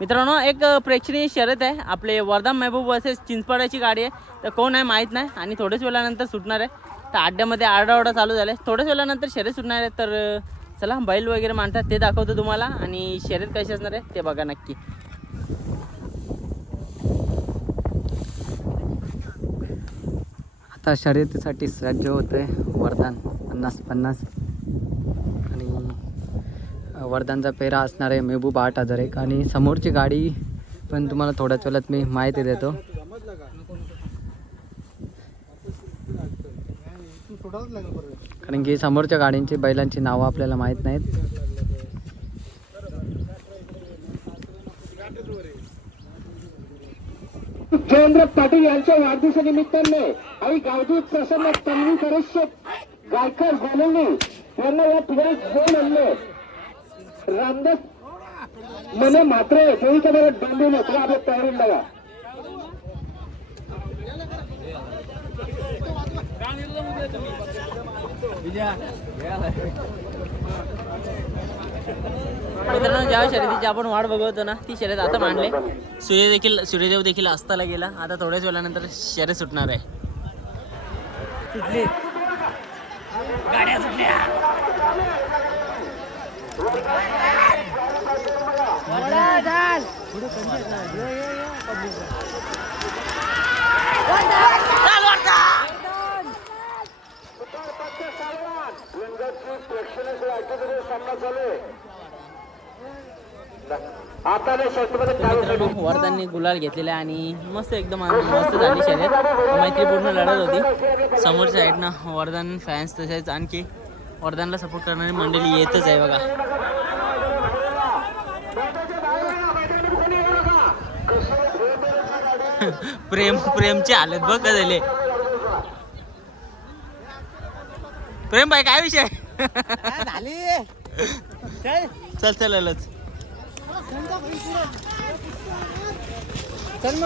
मित्रांनो एक प्रेक्षणीय शर्यत आहे. आपले वर्धा महबूब वर्सेस चिंचपाड्याची गाडी आहे. तर कोण आहे माहीत नाही आणि थोड्याच वेळानंतर सुटणार आहे. तर अड्ड्यामध्ये आरडाओरडा चालू झाला आहे थोड्याच वेळानंतर शर्यत सुटणार आहे. तर चला बैल वगैरे मांडतात ते दाखवतो तुम्हाला. आणि शर्यत कशी असणार आहे ते बघा नक्की. आता शर्यतीसाठी सज्ज आहे वरदान पन्नास पन्नास. वरदानचा पेरा असणार आहे मेहबूब आठ हजार एक. आणि समोरची गाडी पण तुम्हाला थोड्याच वेळात मी माहिती देतो. कारण की समोरच्या गाडींची बैलांची नावं आपल्याला माहीत नाहीत. जयेंद्र पाटील यांच्या वाढदिवसानिमित्ताने आणि गावदूत प्रसन्न तन्वी करेश्वर गायकर गोलंगी यांना या ठिकाणी घेऊन आणले. रामदास मने मात्र जोईच्या बरोबर डोंबिवले तुला आपल्या तयारीला लागा मित्रांनो ज्या शर्यतीची आपण वाट बघवतो ना ती शर्यत आता मांडले. सूर्य देखील सूर्यदेव देखील अस्ताला गेला. आता थोड्याच वेळानंतर शर्यत सुटणार आहे. सुटली. गाड्या सुटल्या चाल वाटतं. आता शेतमध्ये तर मित्रांनो वर्धांनी गुलाल घेतलेला आहे आणि मस्त एकदम मस्त झाली शर्यत. मैत्रीपूर्ण लढत होती. समोरच्या साईडनं वर्धन फॅन्स तसेच आणखी वर्धनला सपोर्ट करणारी मंडळी येतच आहे बघा. प्रेम प्रेमची हालत बघ का झाले. प्रेम भाई काय विषय चल चल चल